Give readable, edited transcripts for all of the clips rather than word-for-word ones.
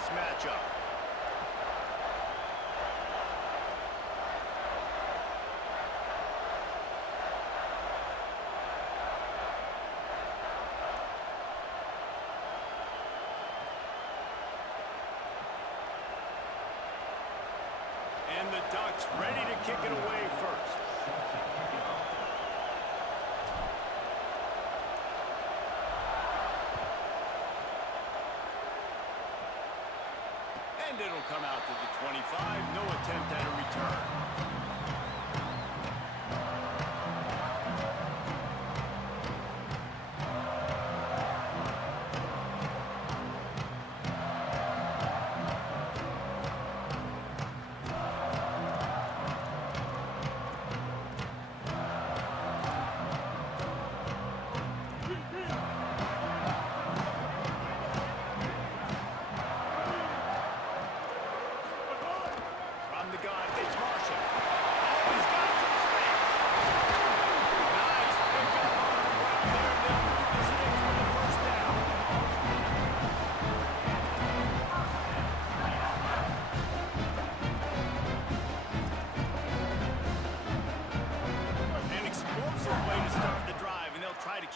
this matchup. And the Ducks ready to kick it away first. And it'll come out to the 25. No attempt at a return.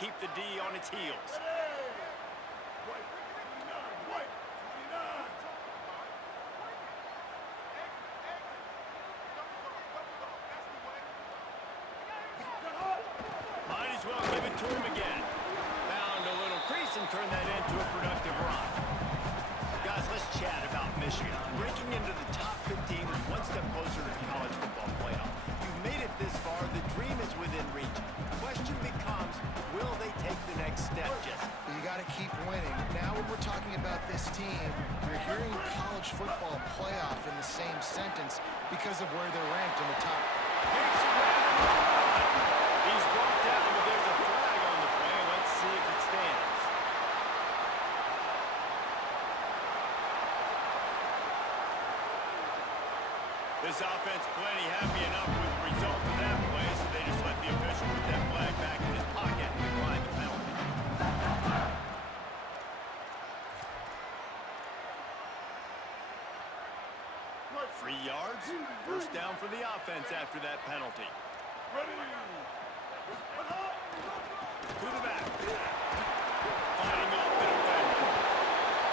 Keep the D on its heels. Might as well give it to him again. Found a little crease and turned that into a productive run. Guys, let's chat about Michigan. Breaking into the top 15 is one step closer to the college football playoff. You've made it this far. The dream is within reach. Question becomes, will they take the next step, Jesse? You got to keep winning. Now when we're talking about this team, you're hearing college football playoff in the same sentence because of where they're ranked in the top. He's brought down, but there's a flag on the play. Let's see if it stands. This offense plenty happy enough with the result of that play, so they just let the official put that flag back in his pocket and decline the penalty. 3 yards, first down for the offense after that penalty. To the back. Fighting off the defender.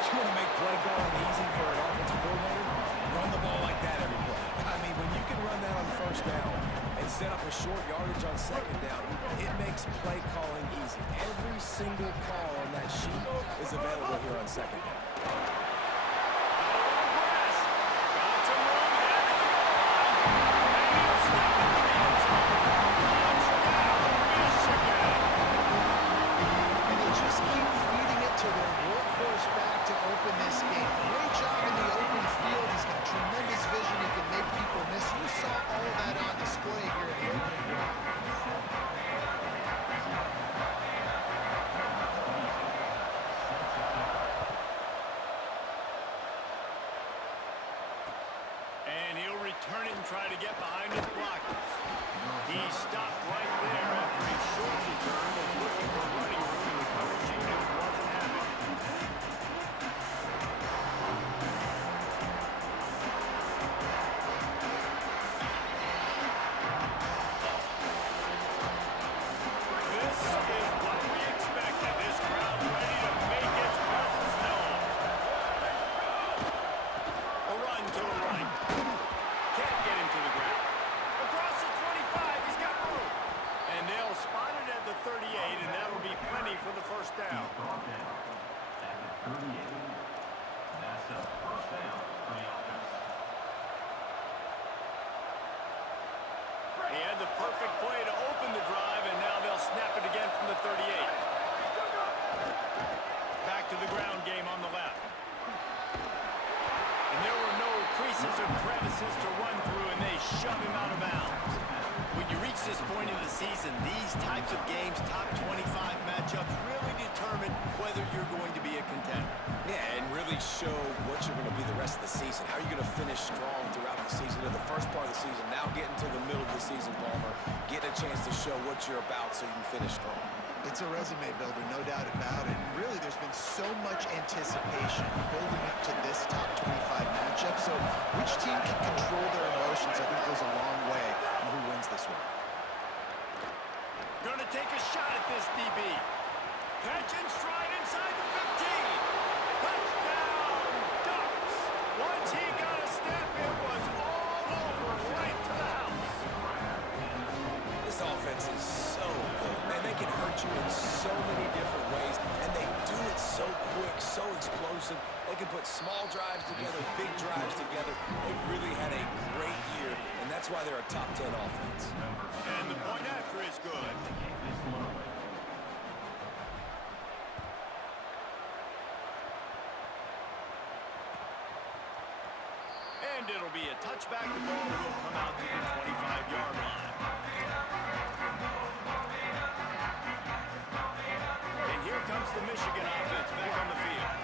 You want to make play calling easy for an offensive coordinator? Run the ball like that every play. I mean, when you can run that on first down and set up a short yardage on second down, it makes play calling easy. Every single call on that sheet is available here on second down. Turn it and try to get behind his blockers. He stopped right there after a short return, was looking for running room. The coverage unit wasn't having it. This is what we expected. This crowd ready to make its presence known. A run to the right. Can't get him to the ground. Across the 25, he's got room. And they'll spot it at the 38, and that'll be plenty for the first down. At the 38. That's a first down for the offense. He had the perfect play to open the drive, and now they'll snap it again from the 38. Back to the ground game on the left. And there were no creases or crevices to run through, and they shove him out of bounds. When you reach this point in the season, these types of games, top 25 matchups, really determine whether you're going to be a contender. Yeah, and really show what you're going to be the rest of the season. How are you going to finish strong throughout the season, in the first part of the season, now getting to the middle of the season, Palmer, getting a chance to show what you're about so you can finish strong. It's a resume builder, no doubt about it. And really, there's been so much anticipation building up to this top put small drives together, big drives together. They've really had a great year, and that's why they're a top 10 offense. And the point after is good. And it'll be a touchback. The ball will come out to the 25-yard line. And here comes the Michigan offense back on the field.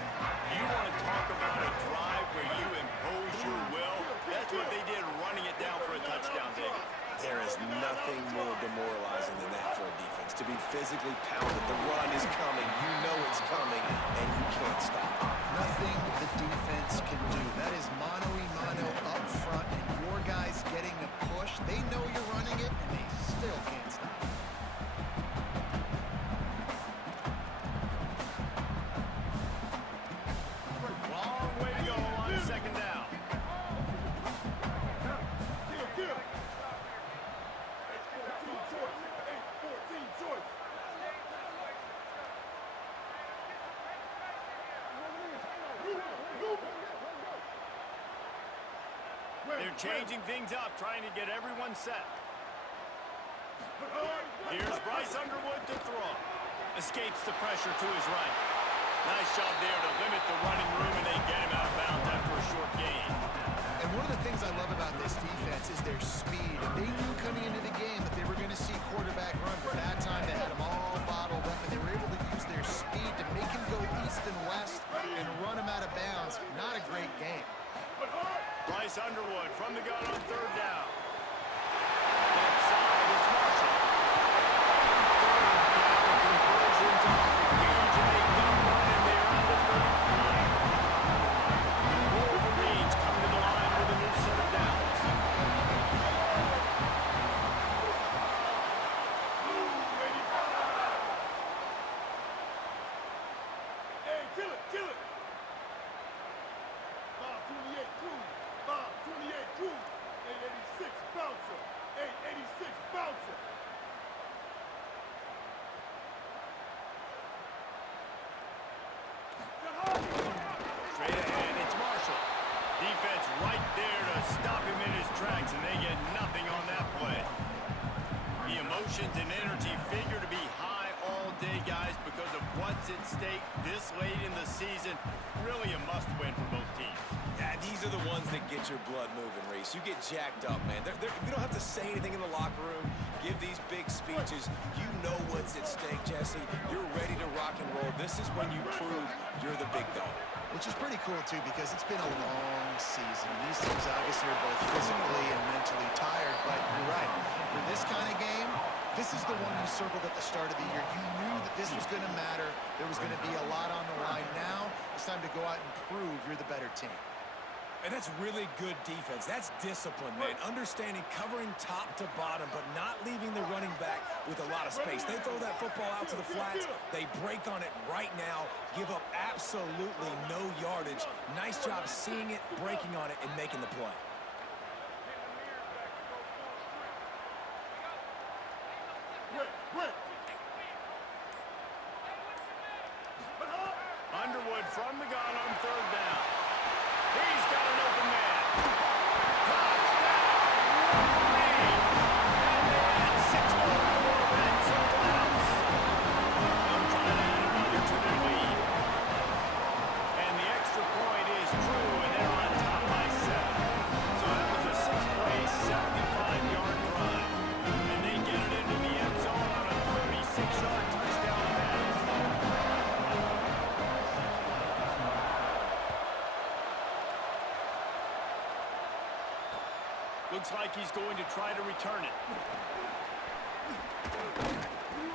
You want to talk about a drive where you impose your will? That's what they did, running it down for a touchdown, David. There is nothing more demoralizing than that for a defense. To be physically pounded, the run is coming, you know it's coming, and you can't stop it. Nothing the defense can do. That is mano-a-mano up front, and your guys getting a push. They know you're running it, and they still can't stop it. Long way to go on second down. They're changing things up, trying to get everyone set. Here's Bryce Underwood to throw. Escapes the pressure to his right. Nice job there to limit the running room, and they get him out of bounds after a short gain. And one of the things I love about this defense is their speed. And they knew coming into the game that they were going to see quarterback run, but that time they had them all bottled up, and they were able to use their speed to make him go east and west and run him out of bounds. Not a great game. Bryce Underwood from the gun on third down. Left side is Marshall. Third down conversions are huge, and they got one in there at the 35. The Wolverines come to the line with a new set of downs. Hey, kill it, kill it. 528 crew, 528 crew, 886 bouncer, 886 bouncer. Straight ahead, it's Marshall. Defense right there to stop him in his tracks, and they get nothing on that play. The emotions and energy figure to be high all day, guys, because of what's at stake this late in the season. Really a must-win for both teams. Yeah, these are the ones that get your blood moving, Reese. You get jacked up, man. You don't have to say anything in the locker room, give these big speeches. You know what's at stake, Jesse. You're ready to rock and roll. This is when you prove you're the big dog. Which is pretty cool, too, because it's been a long season. These teams obviously are both physically and mentally tired, but you're right. For this kind of game, this is the one you circled at the start of the year. You knew that this was going to matter. There was going to be a lot on the line. Now it's time to go out and prove you're the better team. And that's really good defense. That's discipline, man. Understanding, covering top to bottom, but not leaving the running back with a lot of space. They throw that football out to the flats. They break on it right now, give up absolutely no yardage. Nice job seeing it, breaking on it, and making the play. Underwood from the gun on third down. He's got an open man. Touchdown! Wolverines! And they add 6 more to their red zone outs. They'll try to add another to their lead. And the extra point is true, and they're on top by 7. So that was a 6-play, 75-yard drive. And they get it into the end zone on a 36-yard touchdown pass. Looks like he's going to try to return it.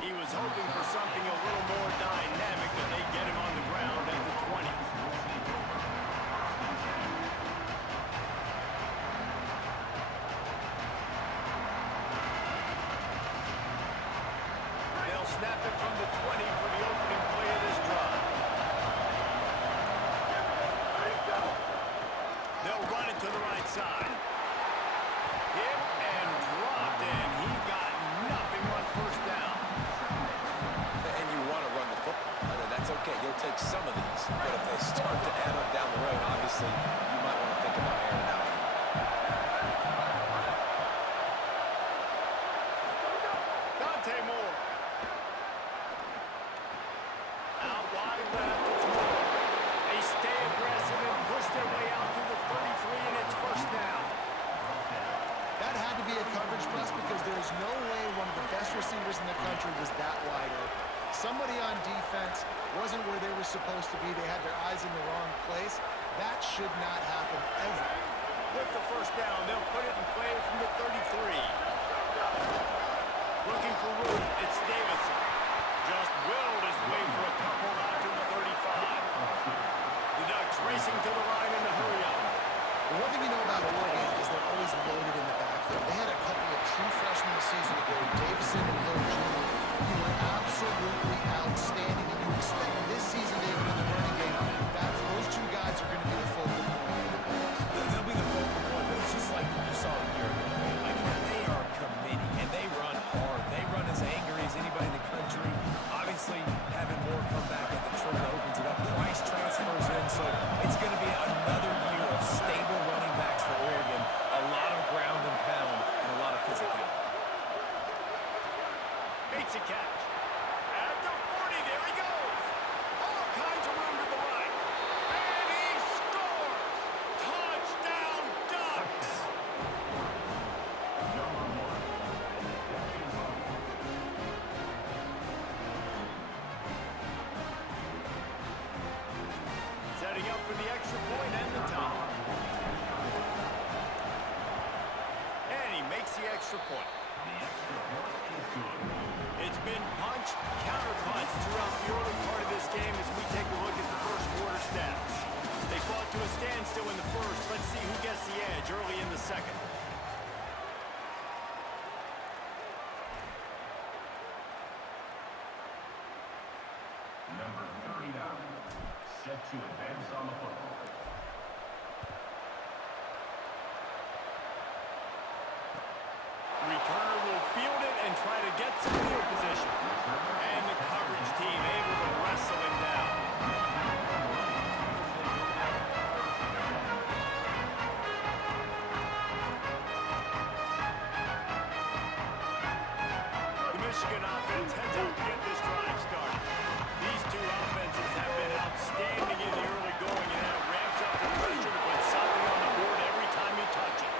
He was hoping for something a little more dynamic, but they get him on the ground at the 20. They'll snap it from the 20 for the opening play of this drive. They'll run it to the right side. Hit and dropped, and he got nothing on first down. And you want to run the football. That's okay. You'll take some of these. But if they start to add up down the road, to be. They had their eyes in the wrong place. That should not happen ever. With the first down, they'll put it in play from the 33. Looking for room, it's Davison. Just willed his way for a couple out to the 35. The Ducks racing to the line in a hurry up. One thing you know about Oregon is they're always loaded in the backfield. They had a couple of true freshmen this season ago, Davison and Hill Jr., who were absolutely outstanding. And you expect this season, David, in the running game, that those two guys are going to be the focal point. They'll be the focal point, but it's just like you saw a year ago, man. Like, they are committed, and they run hard. They run as angry as anybody in the country. Obviously, having more come back at the trigger opens it up. Price transfers in, so it's going to be another year of stable running backs for Oregon. A lot of ground and pound and a lot of physicality. Makes a catch. At the 40, there he goes. All kinds of room to the right. And he scores. Touchdown, Ducks. Setting up for the extra point and the tie. And he makes the extra point. It's been punch, counter-punch throughout the early part of this game as we take a look at the first quarter stats. They fought to a standstill in the first. Let's see who gets the edge early in the second. Number 39, set to advance on the football. Returner will field it and try to get some field position. And the coverage team able to wrestle him down. The Michigan offense heads out to get this drive started. These two offenses have been outstanding in the early going, and that ramps up the pressure to put something on the board every time you touch it.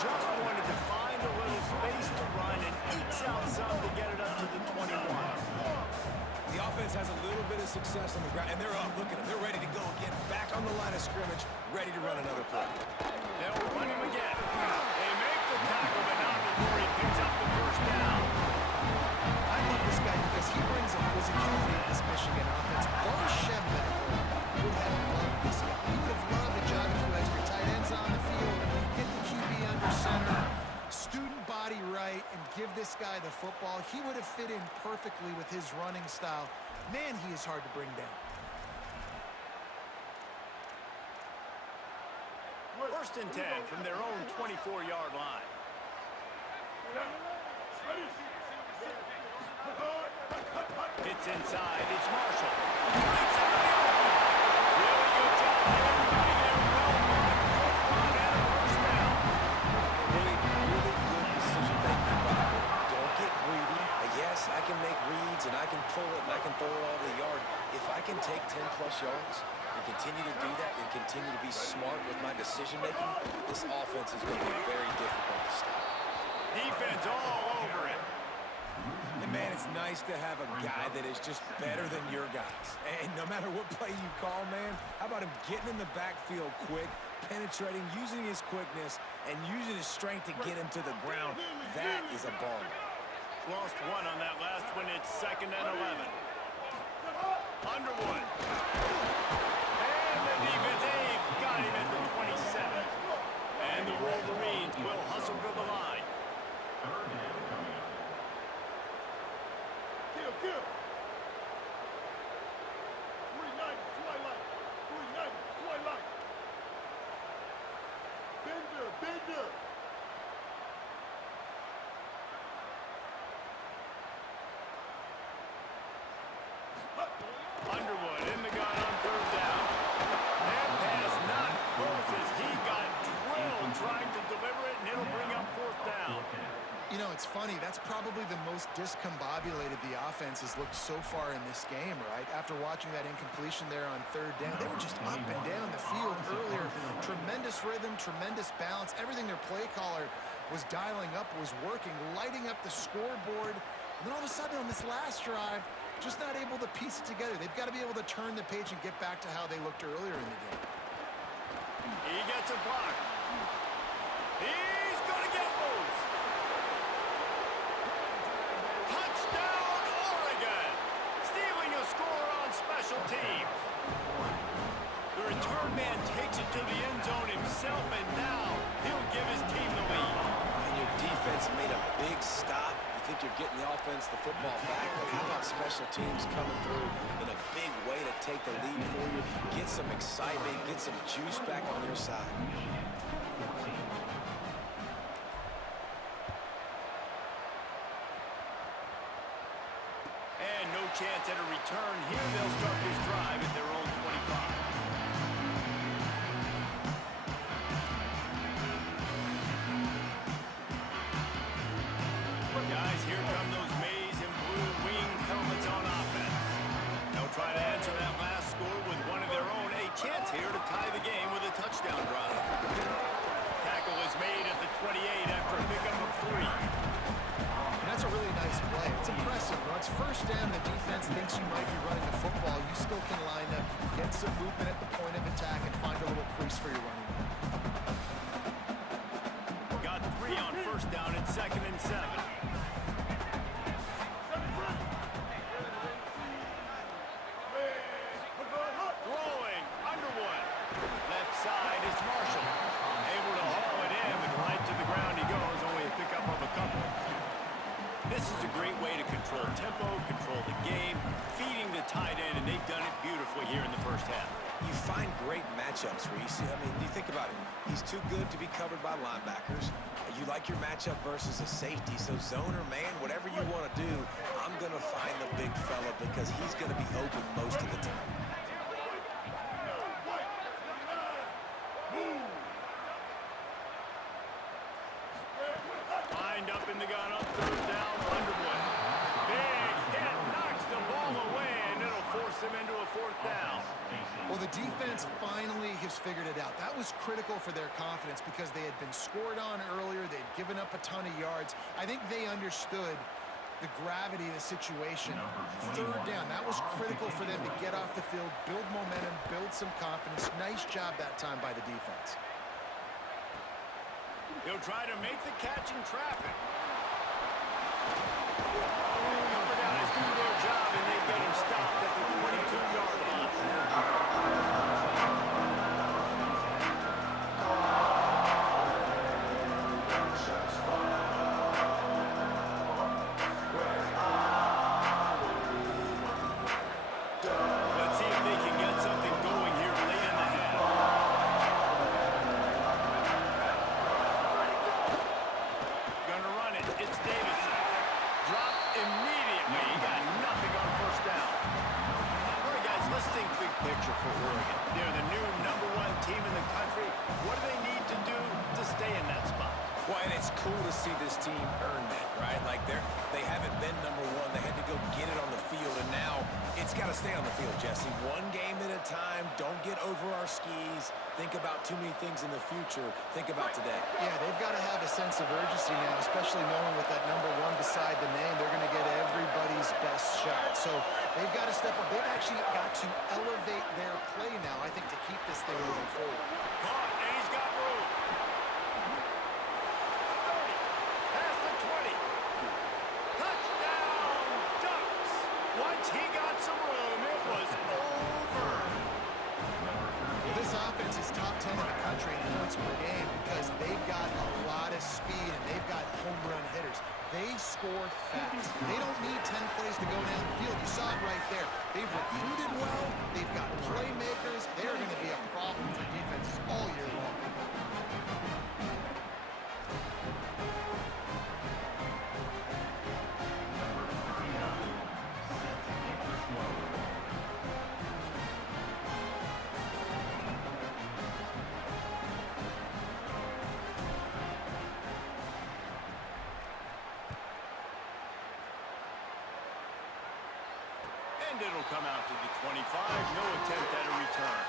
Just wanted to find a little space to run and ekes out some to get it up to the 21. The offense has a little bit of success on the ground, and they're up. Look at them. They're ready to go again. Back on the line of scrimmage, ready to run another play. They'll run him again. They make the tackle, but not before he picks up the first down. I love this guy because he brings a physicality to this Michigan offense. Bo Schembechler would have loved this guy. He would have loved to jog a few extra tight ends on the field, get the QB under center, student body right, and give this guy the football. He would have fit in perfectly with his running style. Man, he is hard to bring down. First and 10 from their own 24-yard line. It's inside. It's Marshall. Breaks out of the open. Really good job by everybody there. Well blocked. And a first down. Really good decision making by the quarterback. Don't get greedy. Yes, I can make reads, and I can pull it, and I can throw it all over the yard. If I can take 10-plus yards and continue to do that and continue to be smart with my decision making, this offense is going to be very difficult to stop. Defense all over it. And, man, it's nice to have a guy that is just better than your guys. And no matter what play you call, man, how about him getting in the backfield quick, penetrating, using his quickness, and using his strength to get him to the ground? That is a ball. Lost one on that last one. It's 2nd and 11. Underwood. And the defense, they've got him at the 27. And the Wolverines will hustle to the line. Third down coming up. Kill. 390, Twilight. 390, Twilight. Bender. Underwood in the gun on 3rd down. That pass not close as he got drilled trying to deliver it, and it'll bring up 4th down. You know, it's funny. That's probably the most discombobulated the offense has looked so far in this game, right? After watching that incompletion there on 3rd down, they were just up and down the field earlier. Tremendous rhythm, tremendous balance. Everything their play caller was dialing up was working, lighting up the scoreboard. And then all of a sudden on this last drive, just not able to piece it together. They've got to be able to turn the page and get back to how they looked earlier in the game. He gets a block. He's going to get loose. Touchdown, Oregon. Stealing a score on special teams. The return man takes it to the end zone himself, and now he'll give his team the lead. And your defense made a big stop. You think you're getting the offense, the football back, but how about special teams coming through in a big way to take the lead for you, get some excitement, get some juice back on your side. And no chance at a return here. They'll start this drive at their own 25. Guys, here come those maize and blue winged helmets on offense. They'll try to answer that last score with one of their own. A chance here to tie the game with a touchdown drive. Tackle is made at the 28 after a pickup of 3. And that's a really nice play. It's impressive. When it's first down, the defense thinks you might be running the football. You still can line up, get some movement at the point of attack, and find a little crease for your running back. Got 3 on first down and 2nd and 7. Throwing, Underwood. Left side is Marshall. Able to haul it in, and right to the ground he goes, only a pickup of a couple. This is a great way to control tempo, control the game, feeding the tight end, and they've done it beautifully here in the first half. You find great matchups, Reese. I mean, you think about it. He's too good to be covered by linebackers. You like your matchup versus a safety, so zone or man, whatever you want to do, I'm going to find the big fella because he's going to be open most of the time. Lined up in the gun on 3rd down, Underwood. Big hit, knocks the ball away, and it'll force him into a 4th down. Well, the defense finally has figured it out. That was critical for their confidence because they had been scored on earlier. They'd given up a ton of yards. I think they understood the gravity of the situation. 3rd down, that was critical for them to get off the field, build momentum, build some confidence. Nice job that time by the defense. He'll try to make the catch in traffic. Cover guys do their job, and they get him stopped at the 22-yard line. Let's see if they can get something going here late in the half. Gonna run it. It's Davison. Dropped immediately. He got nothing on first down. All right, guys, let's think big picture for Oregon. They're the new #1 team in the country. What do they need to do to stay in that spot? Well, and it's cool to see this team earn that, right? Like they haven't been #1. They had to go get it on the field, and now it's got to stay on the field, Jesse. One game at a time. Don't get over our skis. Think about too many things in the future. Think about today. Yeah, they've got to have a sense of urgency now, especially knowing with that #1 beside the name, they're going to get everybody's best shot. So they've got to step up. They've actually got to elevate their play now, I think, to keep this thing moving forward. Caught, and he's got room. 30, past the 20. Touchdown, Ducks. Once he got some room, it was over. Well, this offense is top 10 in the country in points per game because they've got a lot of speed and they've got home run hitters. They score fast. They don't need 10 plays to go down the field. You saw it right there. They've recruited well. They've got playmakers. They're going to be a problem for defenses all year long. And it'll come out to the 25. No attempt at a return.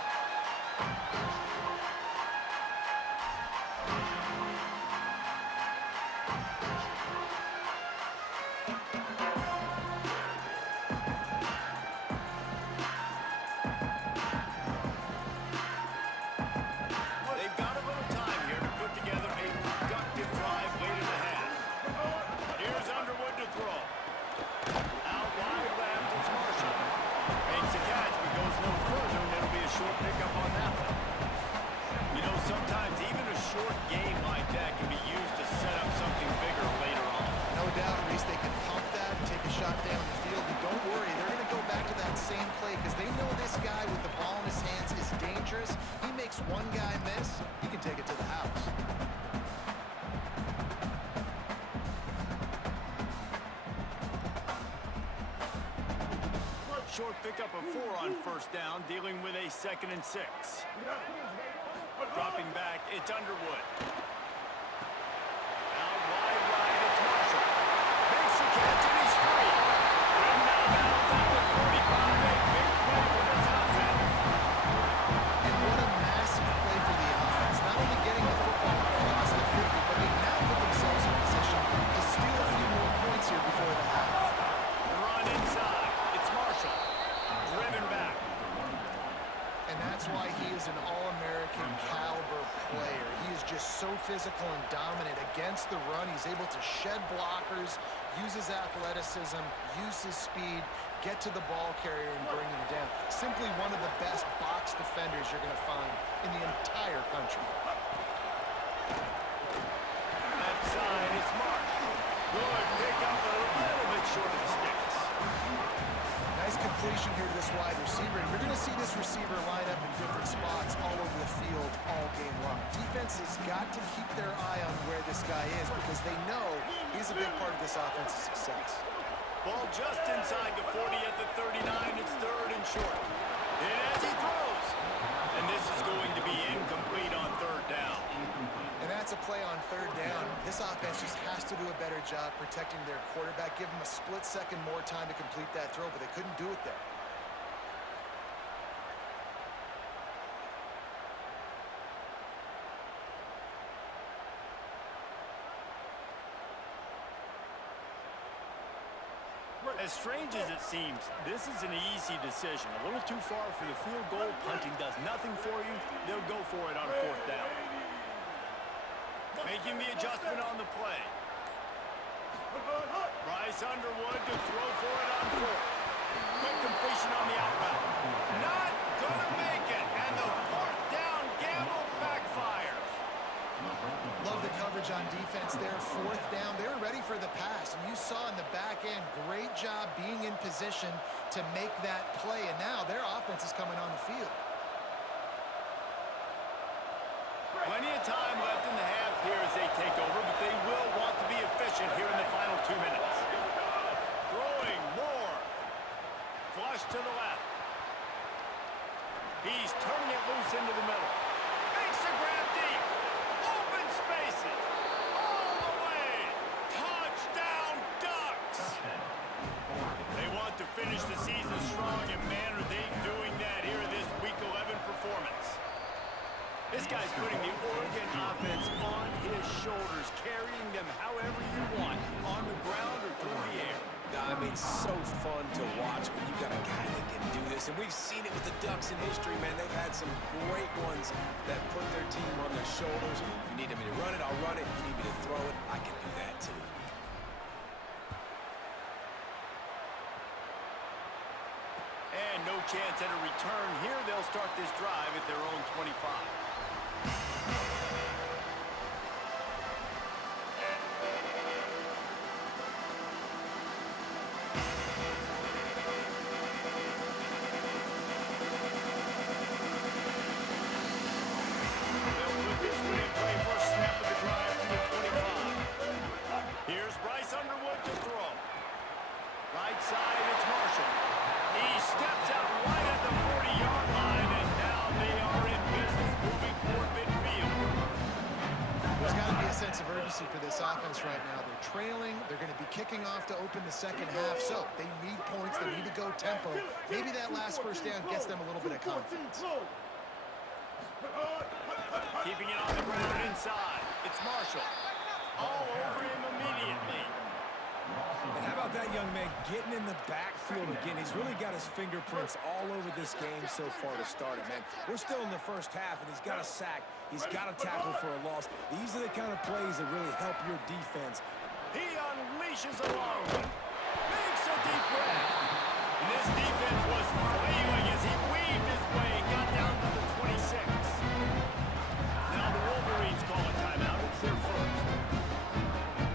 one guy miss, he can take it to the house. Short pickup of 4 on first down, dealing with a 2nd and 6. Dropping back, it's Underwood. Out wide right, it's Marshall. Makes the catch and he's free. And now bounds at the 45. A big play for this offense. And what a massive play for the offense. Not only getting the football across the 50, but they now put themselves in position to steal a few more points here before the half. The run inside. It's Marshall. Driven back. And that's why he is an All-American caliber player. He is just so physical and dominant against the run. He's able to shed blockers, use his athleticism, use his speed, get to the ball carrier and bring him down. Simply one of the best box defenders you're going to find in the entire country. Left side, it's Marsh. Good pick up a little bit short of the sticks. Nice completion here to this wide receiver. And you're going to see this receiver line up in different spots all over the field all game long. Defense has got to keep their eye on where this guy is because they know he's a big part of this offense's success. Ball just inside the 40 at the 39. It's 3rd and short. And as he throws. And this is going to be incomplete on 3rd down. And that's a play on 3rd down. This offense just has to do a better job protecting their quarterback. Give him a split second more time to complete that throw, but they couldn't do it there. As strange as it seems, this is an easy decision. A little too far for the field goal. Punting does nothing for you. They'll go for it on 4th down. Making the adjustment on the play. Bryce Underwood to throw for it on 4th. Quick completion on the out route. Not gonna make it. And the 4th down gamble backfires. Love the coverage on defense there. 4th down. They were ready for the pass. And you saw in the back end, great job being in position to make that play. And now their offense is coming on the field. Plenty of time left in the half here as they take over, but they will want to be efficient here in the final 2 minutes. Throwing more. Flush to the left. He's turning it loose into the middle. Makes the grab deep. Open spaces. All the way. Touchdown Ducks. They want to finish the season strong, and man, are they doing that here in this Week 11 performance. This guy's putting the Oregon offense on his shoulders, carrying them however you want, on the ground or through the air. I mean, so fun to watch when you got a guy that can do this. And we've seen it with the Ducks in history, man. They've had some great ones that put their team on their shoulders. If you need me to run it, I'll run it. If you need me to throw it, I can do that too. And no chance at a return here. They'll start this drive at their own 25. For this offense right now. They're trailing. They're going to be kicking off to open the second half, so they need points. They need to go tempo. Maybe that last first down gets them a little bit of confidence. Keeping it on the ground inside. It's Marshall. All over him immediately. And how about that young man getting in the backfield again? He's really got his fingerprints all over this game so far to start it, man. We're still in the first half, and he's got a sack. He's got a tackle for a loss. These are the kind of plays that really help your defense. He unleashes a long one. Makes a deep grab. And this defense was flailing as he weaved his way and got down to the 26. Now the Wolverines call a timeout. It's their first.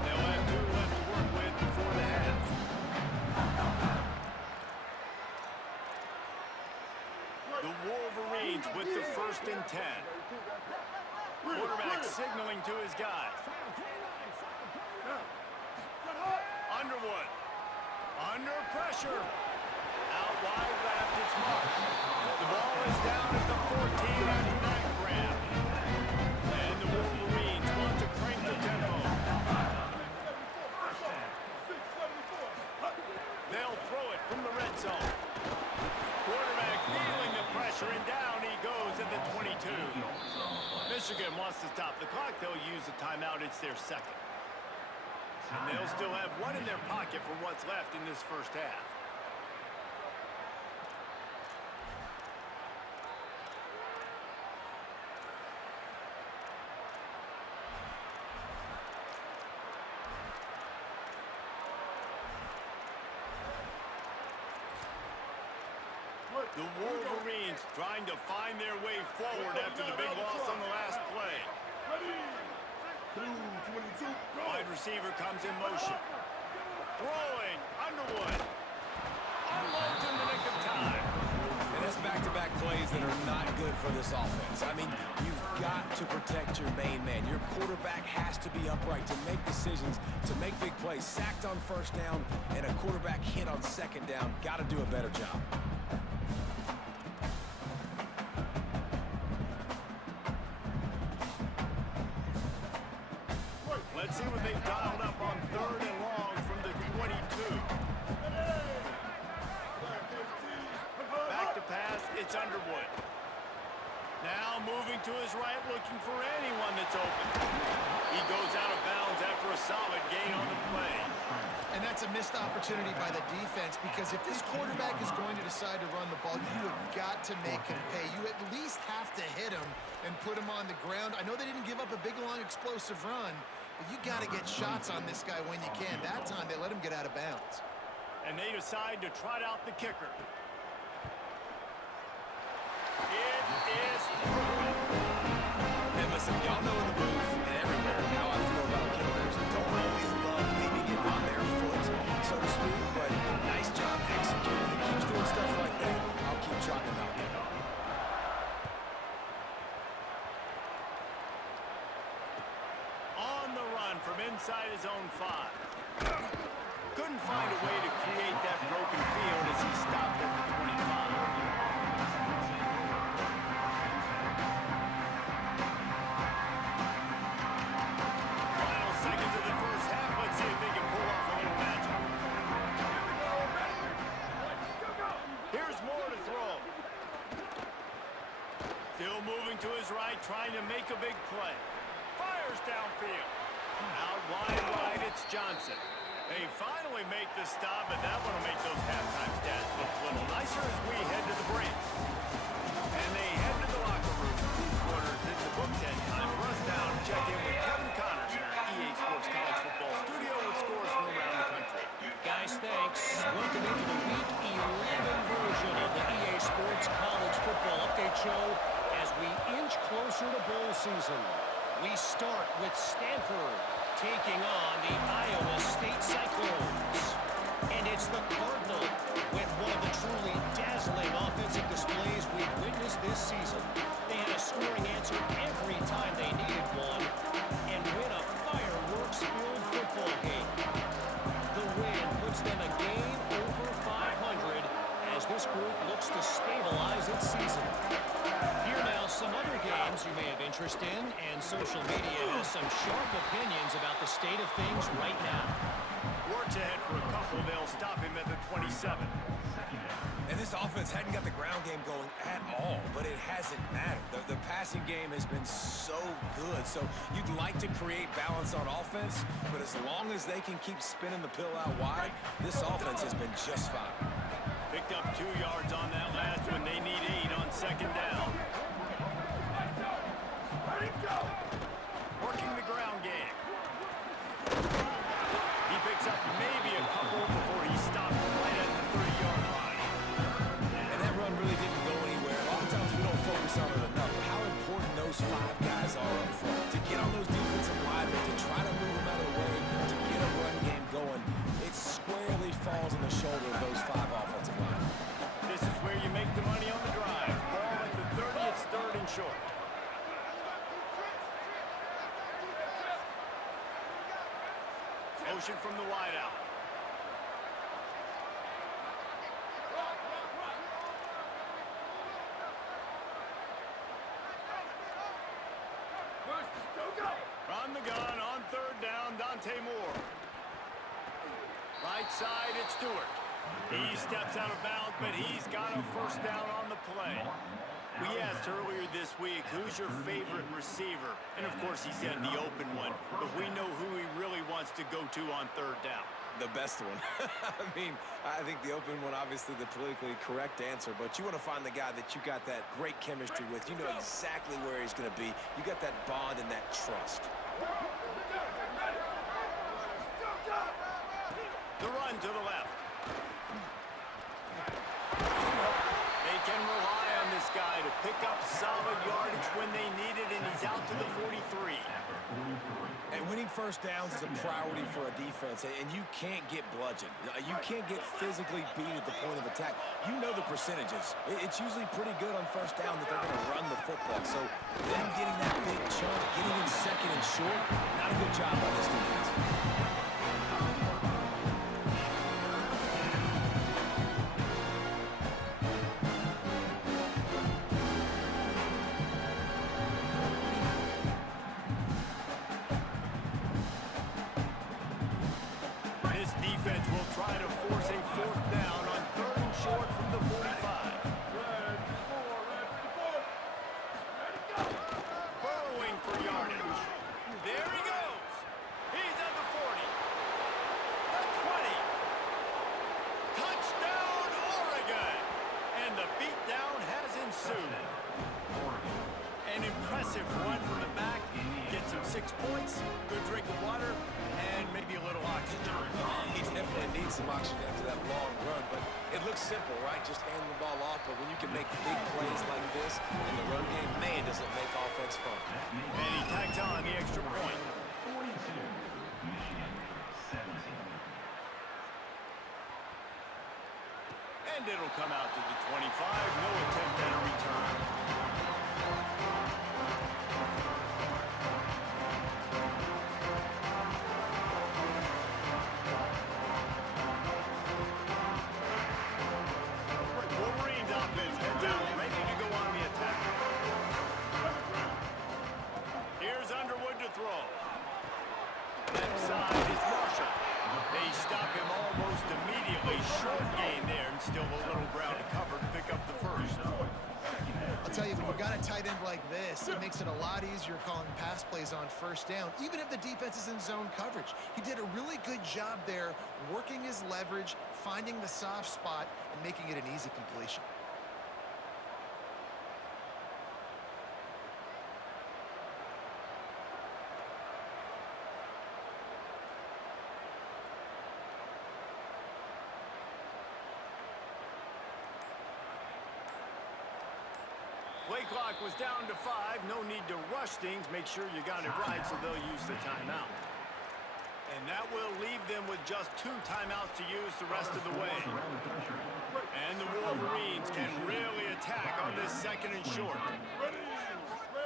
They'll have 2 left to work with before the half. The Wolverines with the 1st and 10. Quarterback signaling to his guys. Underwood. Under pressure. Out wide left, it's Mark. The ball is down at the 14 after that grab. And the Wolverines want to crank the tempo. They'll throw it from the red zone. Quarterback feeling the pressure, and down he goes at the 22. Michigan wants to stop the clock. They'll use a timeout. It's their second. And they'll still have one in their pocket for what's left in this first half. The Wolverines trying to find their way forward after the big loss on the last play. Wide receiver comes in motion. Throwing, Underwood. Unloads in the nick of time. And that's back-to-back plays that are not good for this offense. I mean, you've got to protect your main man. Your quarterback has to be upright to make decisions, to make big plays. Sacked on first down and a quarterback hit on second down. Got to do a better job. Let's see what they've dialed up on 3rd and long from the 22. Back to pass, it's Underwood. Now moving to his right, looking for anyone that's open. He goes out of bounds after a solid gain on the play. And that's a missed opportunity by the defense, because if this quarterback is going to decide to run the ball, you have got to make him pay. You at least have to hit him and put him on the ground. I know they didn't give up a big, long, explosive run, but you got to get shots on this guy when you can. That time, they let him get out of bounds. And they decide to trot out the kicker. It is perfect. And listen, y'all know in the booth and everywhere how I feel about kickers. Don't always love leaving it on their foot, so to speak, but nice job executing. He keeps doing stuff like that. I'll keep trotting him out there. On the run from inside his own 5. Couldn't find a way to create that broken field as he stopped at the 25. Final seconds of the first half. Let's see if they can pull off a little magic. Here's Moore to throw. Still moving to his right, trying to make a big play. Fires downfield. Out wide, it's Johnson. They finally make the stop, but that one will make those halftime stats look a little nicer as we head to the break. And they head to the locker room. 2 quarters into book 10 time for us now to check in with Kevin Connors in our EA Sports College Football studio with scores from around the country. Guys, thanks. Welcome into the Week 11 version of the EA Sports College Football Update Show as we inch closer to bowl season. We start with Stanford taking on the Iowa State Cyclones. And it's the Cardinal with one of the truly dazzling offensive displays we've witnessed this season. They had a scoring answer every time they needed one and win a fireworks-filled football game. The win puts them a game over 500 as this group looks to stabilize its season. Here now, some other games you may have interest in, and social media has some sharp opinions about the state of things right now. Works ahead for a couple. They'll stop him at the 27. And this offense hadn't got the ground game going at all, but it hasn't mattered. The passing game has been so good. So you'd like to create balance on offense, but as long as they can keep spinning the pill out wide, this offense has been just fine. Picked up 2 yards on that last one. They need 8 on second down. Working the ground game. He picks up maybe a couple before he stopped right at the 30-yard line. And that run really didn't go anywhere. A lot of times we don't focus on it enough, but how important those 5 guys are up front. To get on those defensive linemen, to try to move them out of the way, to get a run game going, it squarely falls on the shoulder of those 5 offensive linemen. This is where you make the money on the drive. Ball at the 30, it's 3rd and short. motion from the wideout. From the gun on third down, Dante Moore. Right side, it's Stewart. He steps out of bounds, but he's got a first down on the play. We asked earlier this week, who's your favorite receiver? And, of course, he said the open one, but we know who he really wants to go to on third down. The best one. I mean, I think the open one, obviously the politically correct answer, but you want to find the guy that you got that great chemistry with. You know exactly where he's going to be. You got that bond and that trust. The run to the left. They can rely on this guy to pick up solid yardage when they need it, and he's out to the 43. And winning first downs is a priority for a defense, and you can't get bludgeoned. You can't get physically beat at the point of attack. You know the percentages. It's usually pretty good on first down that they're going to run the football. So them getting that big chunk, getting in second and short, not a good job by this defense. This defense will try to force a fourth down on third and short from the 45. Burrowing for yardage. There he goes. He's at the 40. The 20. Touchdown, Oregon. And the beatdown has ensued. An impressive run from the back. Gets him 6 points, good drink of water, and maybe a little oxygen. He definitely needs some oxygen after that long run, but it looks simple, right? Just hand the ball off, but when you can make big plays like this in the run game, man, does it make offense fun. And he tags on the extra point. 42, Michigan 17. And it'll come out to the 25. No attempt at a return. Wolverines offense heads out, ready to go on the attack. Here's Underwood to throw. Left side is Marshall. They stop him almost immediately. Short gain there, and still a little ground to cover to pick up the first. I'll tell you, when you've got a tight end like this, it makes it a lot easier calling pass plays on first down, even if the defense is in zone coverage. He did a really good job there, working his leverage, finding the soft spot, and making it an easy completion. Play clock was down to 5. No need to rush things. Make sure you got it right, so they'll use the timeout. And that will leave them with just 2 timeouts to use the rest of the way. And the Wolverines can really attack on this second and short.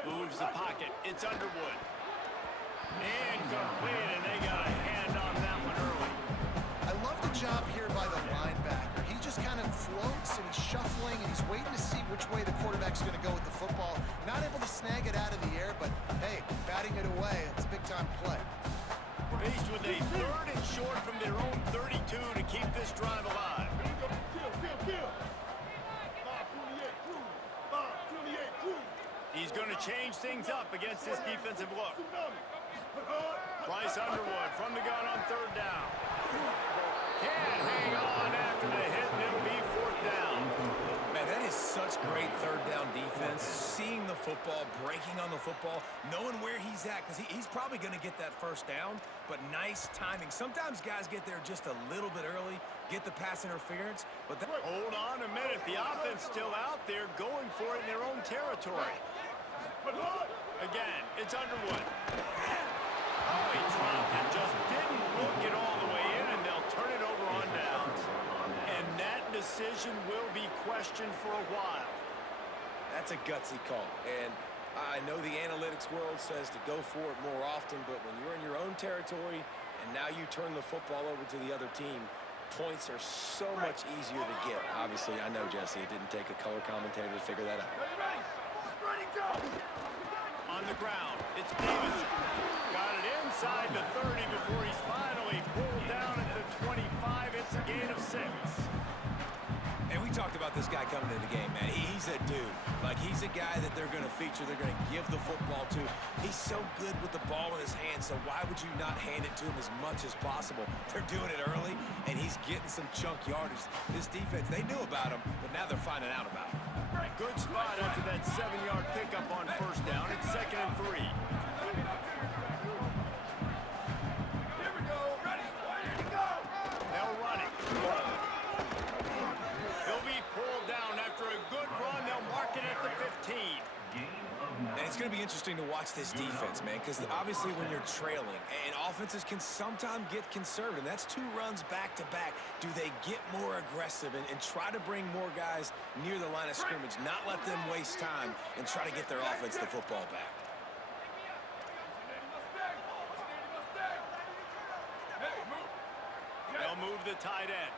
Moves the pocket. It's Underwood. And complete, and they got a hand on that one early. I love the job here by the linebacker. He just kind of floats and he's shuffling and he's waiting to see which way the quarterback's going to go with the football. Not able to snag it out of the air, but hey, batting it away, it's a big-time play. Faced with a third and short from their own 32 to keep this drive alive. He's going to change things up against this defensive look. Bryce Underwood from the gun on third down. Can't hang on after the hit, and it'll be fourth down. Man, that is such great third down defense. Seeing the football, breaking on the football, knowing where he's at, because he's probably going to get that first down, but nice timing. Sometimes guys get there just a little bit early, get the pass interference, but Hold on a minute. The offense still out there going for it in their own territory. Again, it's Underwood. Oh, he dropped it. Just didn't look it all the way in, and they'll turn it over on downs. And that decision will be questioned for a while. that's a gutsy call. And I know the analytics world says to go for it more often, but when you're in your own territory and now you turn the football over to the other team, points are so much easier to get. Obviously, I know, Jesse, it didn't take a color commentator to figure that out. Ready, go! On the ground, it's Davis. Got it inside the 30 before he's finally pulled down at the 25. It's a gain of 6. And we talked about this guy coming into the game, man. He's a dude. Like, he's a guy that they're going to feature, they're going to give the football to. He's so good with the ball in his hands, so why would you not hand it to him as much as possible? They're doing it early, and he's getting some chunk yardage. This defense, they knew about him, but now they're finding out about him. Good spot after that 7-yard pickup on first down. It's 2nd and 3. Here we go, ready, go! They'll run it. He'll be pulled down after a good run. They'll mark it at the 15. And it's going to be interesting to watch this defense, man, because obviously when you're trailing, and offenses can sometimes get conservative. That's 2 runs back-to-back. Do they get more aggressive and try to bring more guys near the line of scrimmage, not let them waste time, and try to get their offense the football back? They'll move the tight end.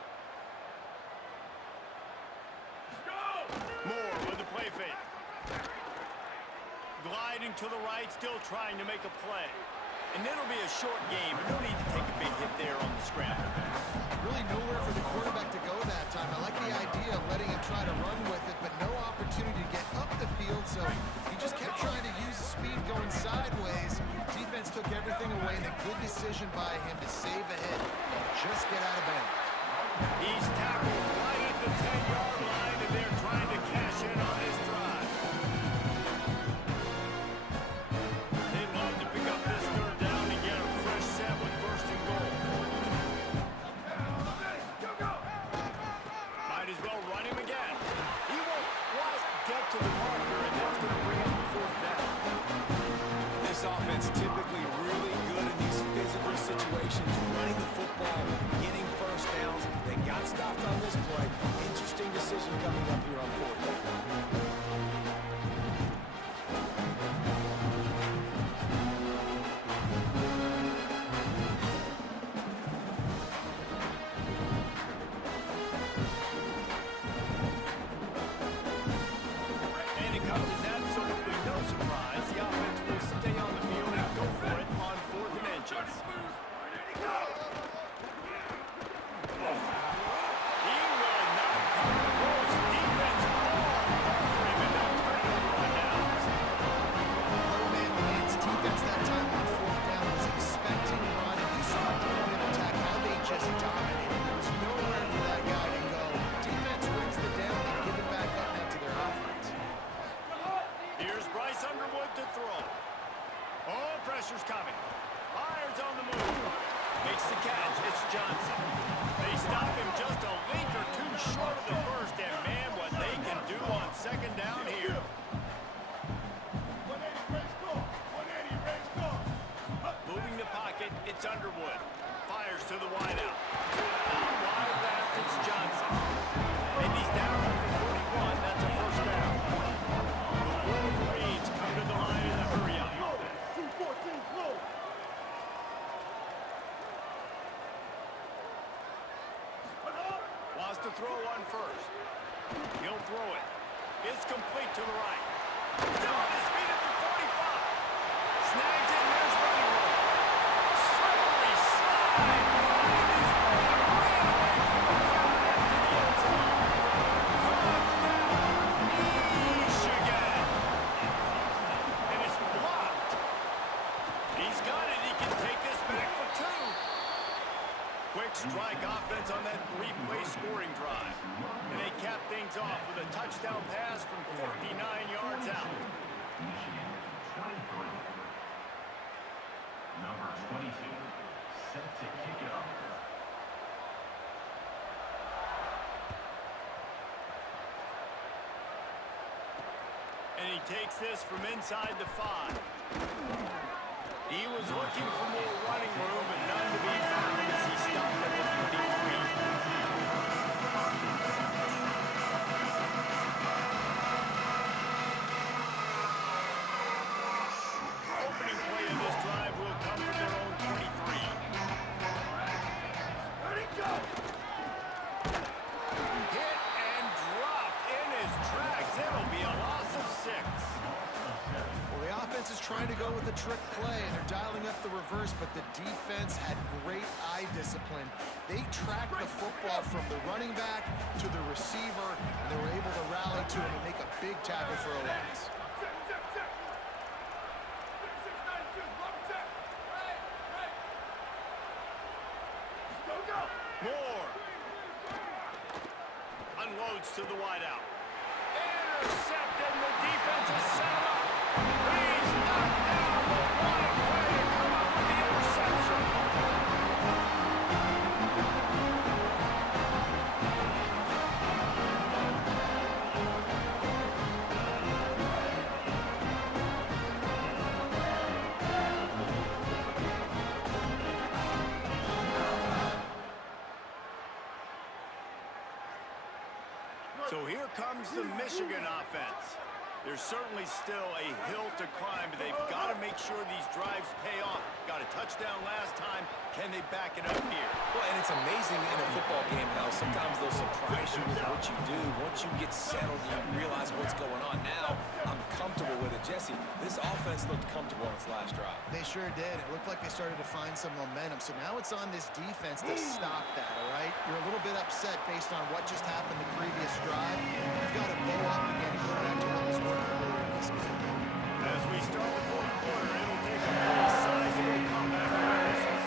Moore with the play fake. Gliding to the right, still trying to make a play. And it'll be a short game, but no need to take a big hit there on the scramble. Really nowhere for the quarterback to go that time. I like the idea of letting him try to run with it, but no opportunity to get up the field, so he just kept trying to use the speed going sideways. Defense took everything away, and a good decision by him to save a hit and just get out of bounds. He's tackled right at the 10-yard line, and they're trying to cash in on this drive. They'd love to pick up this 3rd down and get a fresh set with 1st and goal. Might as well run him again. He won't quite get to the marker, and that's going to bring up the 4th down. This offense typically really good in these physical situations, running the football, getting first downs. They got stopped on this play. Interesting decision coming up here on 4th down. And it comes as absolutely no surprise. The offense will stay on the field and go for it on 4th and inches. He will not come close. Defense all over him, and they'll turn it over on downs. Low man wins. Defense that time on 4th down was expecting a run. And you saw at the point of attack how they just dominated. There was nowhere for that guy to go. Defense wins the down and give it back up now to their offense. Here's Bryce Underwood to throw. Oh, pressure's coming. Fires on the move. Makes the catch. It's Johnson. They stop him just a link or 2 short of the 1st, and man, what they can do on 2nd down here. 180 race call. 180 race call. Moving the pocket, it's Underwood. Fires to the wideout. Out wide left, it's Johnson. And he's down at the 41. That's a 1st down. The Wolverines come to the line in a hurry up. 214 close. Wants to throw on 1st. He'll throw it. It's complete to the right. Still on his feet at the 45. Snags in, there's running room. Slippery slide. Finding his way. Ran away from the crowd into the end zone. Touchdown, Michigan. And it's blocked. He's got it. He can take this back for 2. Quick strike offense on that 3-play scoring drive. And they cap things off with a touchdown pass from 59 yards out. Michigan 23. Number 22, set to kick it off. And he takes this from inside the 5. He was looking for more running room, but none to be found as he stopped at the 23. Opening play of this drive will come from their own 23. with a trick play, and they're dialing up the reverse, but the defense had great eye discipline. They tracked the football from the running back to the receiver, and they were able to rally to him and make a big tackle for a loss. Moore. Unloads to the wideout. Intercepted, the defense is set up. He's knocked down, but what a play to come up with the interception. So here comes the Michigan offense. There's certainly still a hill to climb, but they've got to make sure these drives pay off. Got a touchdown last time. Can they back it up here? Well, and it's amazing in a football game how sometimes they'll surprise you with what you do. Once you get settled, you realize what's going on. Now, I'm comfortable with it. Jesse, this offense looked comfortable on its last drive. They sure did. It looked like they started to find some momentum. So now it's on this defense to stop that, all right? You're a little bit upset based on what just happened the previous drive. You've got to bow up again and go back to what was working earlier in this game. As we start the fourth quarter, it'll take a pretty sizable comeback to win this one.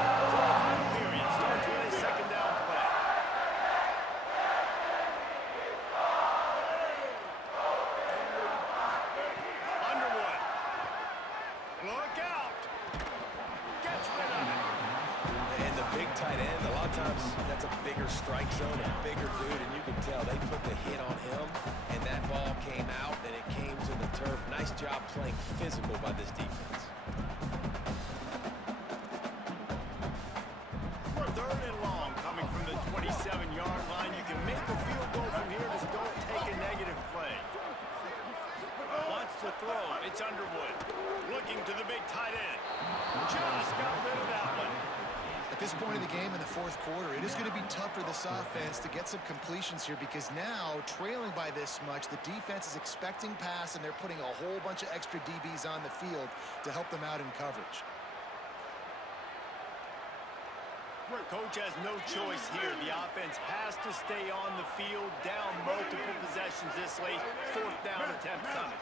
So the final period starts with a second down play. Underwood. Look out. Gets rid of it. And the big tight end, a lot of times that's a bigger strike zone, a bigger dude, and you can tell they put the hit on him, and that ball came out, and it came to the turf. Nice job playing physical by this defense. Third and long coming from the 27-yard line. You can make a field goal from here. Just don't take a negative play. Wants to throw. It's Underwood. Looking to the big tight end. Just got rid of that one. At this point in the game in the fourth quarter, it is going to be tough for this offense to get some completions here because now, trailing by this much, the defense is expecting pass, and they're putting a whole bunch of extra DBs on the field to help them out in coverage. Coach has no choice here. The offense has to stay on the field, down multiple possessions this late. Fourth down attempt coming.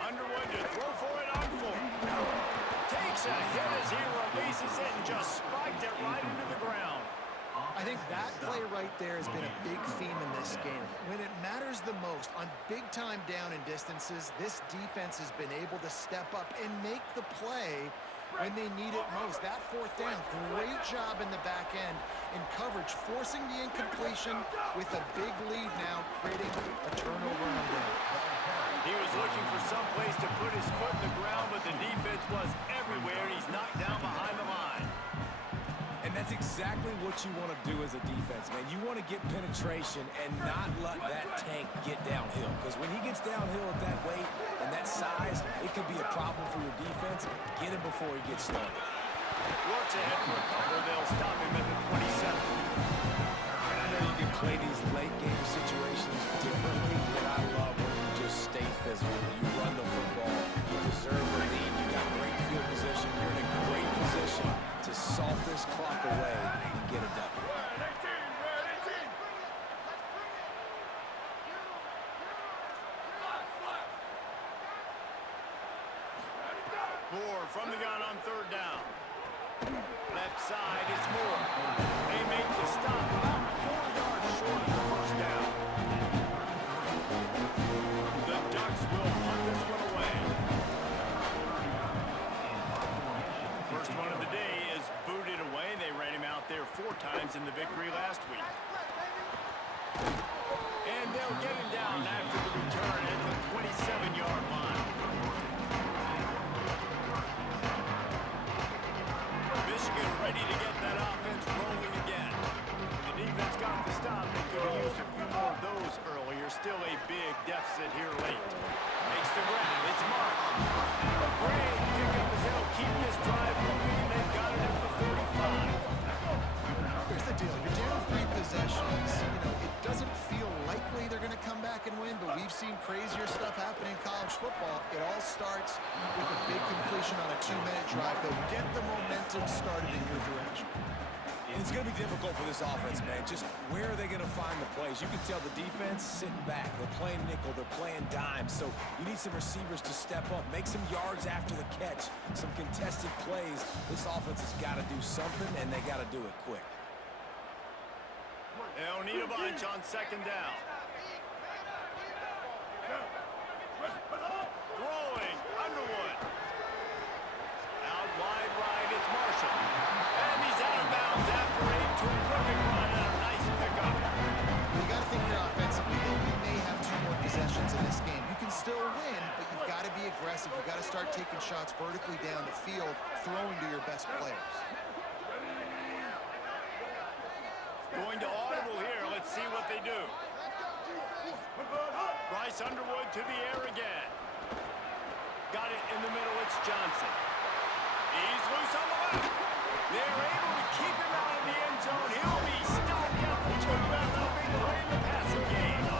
Underwood to throw for it on fourth. Takes a hit as he releases it and just spiked it right into the ground. I think that play right there has been a big theme in this game. When it matters the most, on big-time down and distances, this defense has been able to step up and make the play when they need it most. That fourth down, great job in the back end in coverage, forcing the incompletion with a big lead now, creating a turnover on them. He was looking for some place to put his foot in the ground, but the defense was everywhere, and he's knocked down behind the line. And that's exactly what you want to do as a defense, man. You want to get penetration and not let that tank get downhill. Because when he gets downhill at that weight and that size, it could be a problem for your defense. Get him before he gets started. Looks ahead for a couple. They'll stop him at the 27. And I know you can play these late game situations differently, but I love when you just stay physical. You run the football. You deserve the lead. You got great field position. You're in a great position to salt this clock away and get a W. Moore from the gun on third down. Left side, it's Moore. They make the stop about 4 yards short of the first down. The Ducks will punt this one away. First one of the day is booted away. They ran him out there 4 times in the victory last week. And they'll get him down after the return at the 27-yard line. Michigan ready to get that offense rolling again. The defense got the stop. They could have used a few more of those earlier. Still a big deficit here late. Makes the grab. It's Mark. A great pickup as they'll keep this drive moving. They've got it at the 45. deal. You're down 3 possessions. You know, it doesn't feel likely they're going to come back and win, but we've seen crazier stuff happen in college football. It all starts with a big completion on a 2-minute drive. They'll get the momentum started in your direction. It's going to be difficult for this offense, man. Just where are they going to find the plays? You can tell the defense sitting back. They're playing nickel. They're playing dime. So you need some receivers to step up, make some yards after the catch, some contested plays. This offense has got to do something, and they got to do it quick. They don't need a bunch on second down. Throwing, Underwood. Out wide right, it's Marshall. And he's out of bounds after a terrific run and a nice pickup. You got to think here offensively that you may have 2 more possessions in this game. You can still win, but you've got to be aggressive. You've got to start taking shots vertically down the field, throwing to your best players. Going to audible here. Let's see what they do. Bryce Underwood to the air again. Got it in the middle. It's Johnson. He's loose on the left. They're able to keep him out of the end zone. He'll be stopped at the 2 after a big play in the passing game. A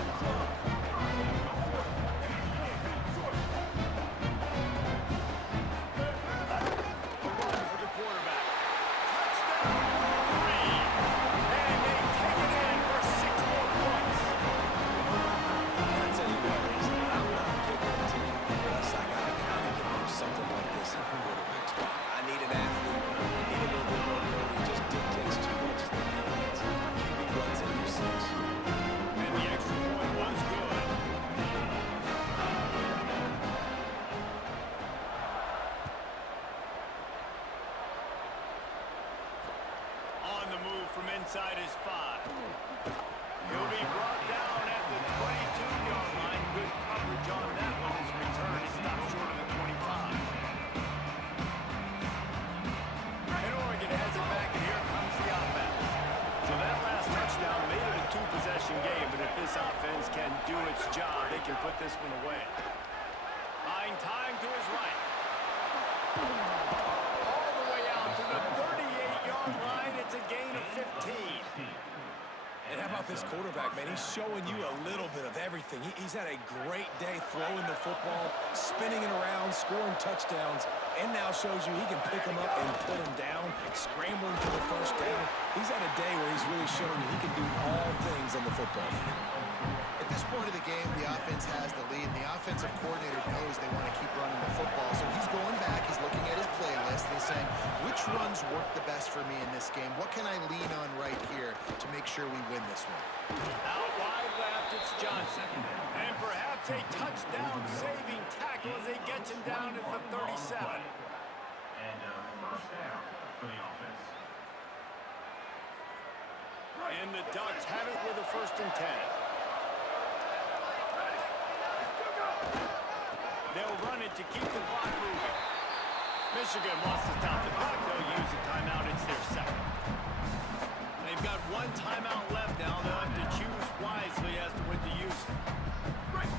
run for the quarterback. Touchdown, Wolverine. And they take it in for 6 more points. I'll tell you what, I'm not picking a team unless I got a guy that can do something like this in the quarterback spot. I need an athlete. I need a little bit more ability. It just dictates too much to the defense. QB runs in for 6. And the extra point was good. On the move from inside his 5. He'll be brought down at the 22-yard line. Good coverage on that one. His return is stopped short of the 25. And Oregon has it back, and here comes the offense. So that last touchdown made it a 2-possession game, but if this offense can do its job, they can put this one away. Buying time to his right. All the way out to the 38-yard line. It's a gain of 15. And how about this quarterback, man? He's showing you a little bit of everything. He's had a great day throwing the football, spinning it around, scoring touchdowns, and now shows you he can pick them up and put them down, scrambling for the first down. He's had a day where he's really showing you he can do all things on the football field. At this point of the game, the offense has the lead, and the offensive coordinator knows they want to keep running the football. So he's going back, he's looking at his playlist, and he's saying, which runs work the best for me in this game? What can I lean on right here to make sure we win this one? Out wide left, it's Johnson. And perhaps a touchdown-saving tackle as he gets him down at the 37. And first down for the offense. And the Ducks have it with a 1st and 10. They'll run it to keep the clock moving. Michigan wants to stop the clock. They'll use a timeout. It's their 2nd. They've got 1 timeout left now. They'll have to choose wisely as to when to use it.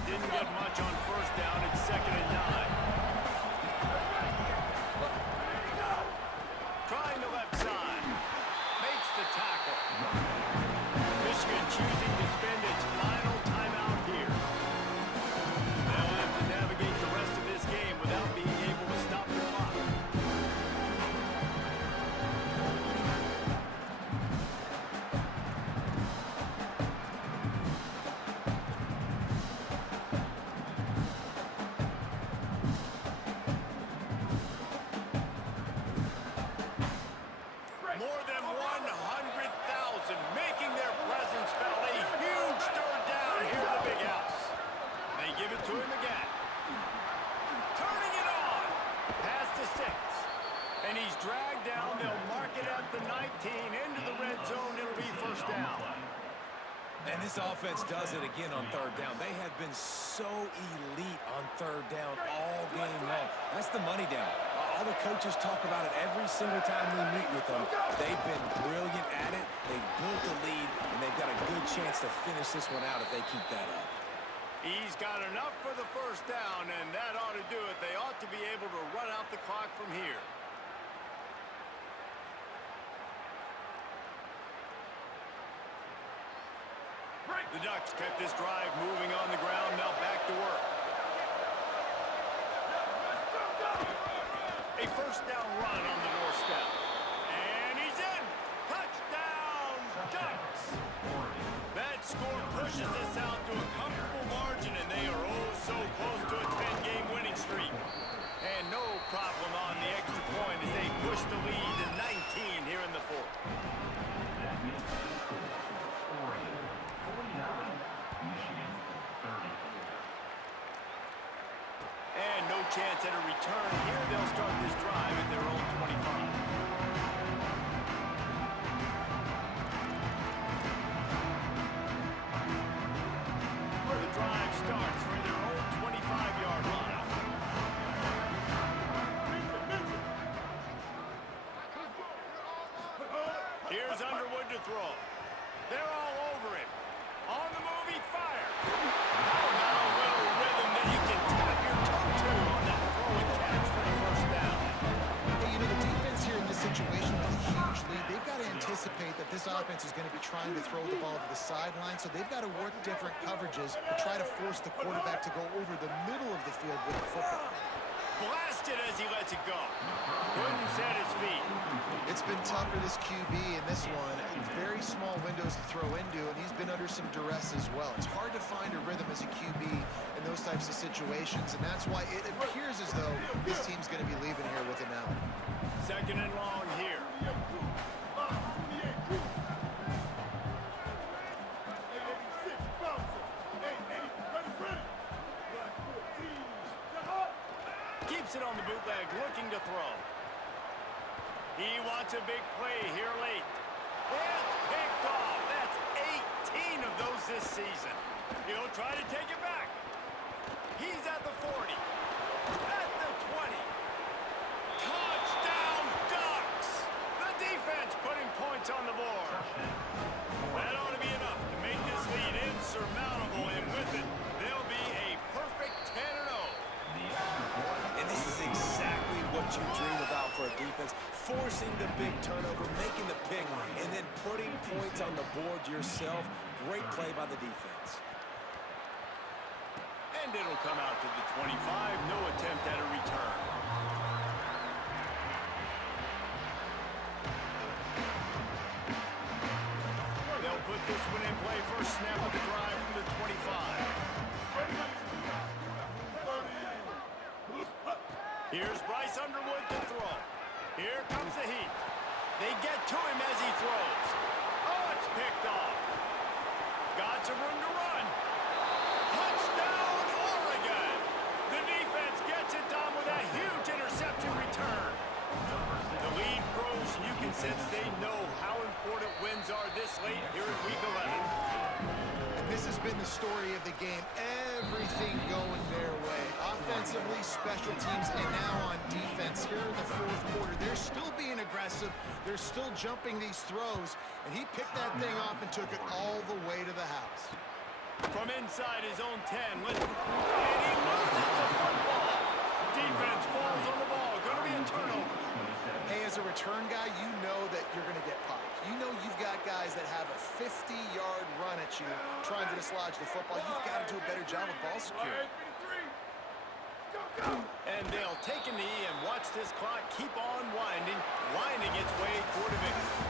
Didn't get much on 1st down. It's 2nd and 9. Trying the left side. Makes the tackle. Michigan choosing to spend its final timeout here. They'll have to navigate the rest of this game without being able to stop the clock. More than 100,000 making their presence felt. A huge 3rd down here in the big house. They give it to him again. Turning it on. Pass to 6. And he's dragged down. They'll mark it at the 19. Into the red zone. It'll be 1st down. And this offense does it again on 3rd down. They have been so elite on 3rd down all game long. That's the money down. All the coaches talk about it every single time we meet with them. They've been brilliant at it. They've built the lead, and they've got a good chance to finish this one out if they keep that up. He's got enough for the 1st down, and that ought to do it. They ought to be able to run out the clock from here. The Ducks kept this drive moving on the ground. Now back to work. A first down run on the doorstep. And he's in. Touchdown, Ducks. That score pushes this out to a comfortable margin, and they are oh so close to a 10-game winning streak. And no problem on the extra point as they push the lead to 19 here in the fourth. That makes the score Oregon 49, Michigan 30. And no chance at a return here. They'll start this drive at their own 25. The drive starts from their own 25-yard line. Here's Underwood to throw. They're all over him. On the move, he fires. Now a little rhythm that you can tap your toe to on that throw and catch for the first down. Hey, you know, the defense here in this situation with a huge lead, they've got to anticipate that this offense is going to be trying to throw the ball to the sideline, so they've got to work different coverages to try to force the quarterback to go over the middle of the field with the football. Blasted as he lets it go. Couldn't set his feet. It's been tough for this QB in this one. Very small windows to throw into, and he's been under some duress as well. It's hard to find a rhythm as a QB in those types of situations, and that's why it appears as though this team's going to be leaving here with him out. Second and long here. Keeps it on the bootleg, looking to throw. He wants a big play here late. It's picked off. That's 18 of those this season. He'll try to take it back. He's at the 40. At the 20. Touchdown, Ducks! The defense putting points on the board. That ought to be enough to make this lead insurmountable, and with it, they'll be a perfect 10-0. And this is exactly what you dream about for a defense. Forcing the big turnover, making the pick, and then putting points on the board yourself. Great play by the defense. And it'll come out to the 25. No attempt at a return. They'll put this one in play. First snap of the drive from the 25. Here's Bryce Underwood to throw. Here comes the heat. They get to him as he throws. Oh, it's picked off. Got some room to run. Touchdown, Oregon! The defense gets it done with a huge interception return. The lead grows, and you can sense they know how important wins are this late here in Week 11. And this has been the story of the game. Everything going their way. Offensively, special teams, and now on defense. Here in the fourth quarter, they're still being aggressive. They're still jumping these throws, and he picked that thing off and took it all the way to the house. From inside his own 10, and he loses the football. Defense falls on the ball. Going to be a turnover. Hey, as a return guy, you know that you're going to get popped. You know you've got guys that have a 50-yard run at you trying to dislodge the football. You've got to do a better job of ball security. And they'll take a knee and watch this clock keep on winding its way toward a victory.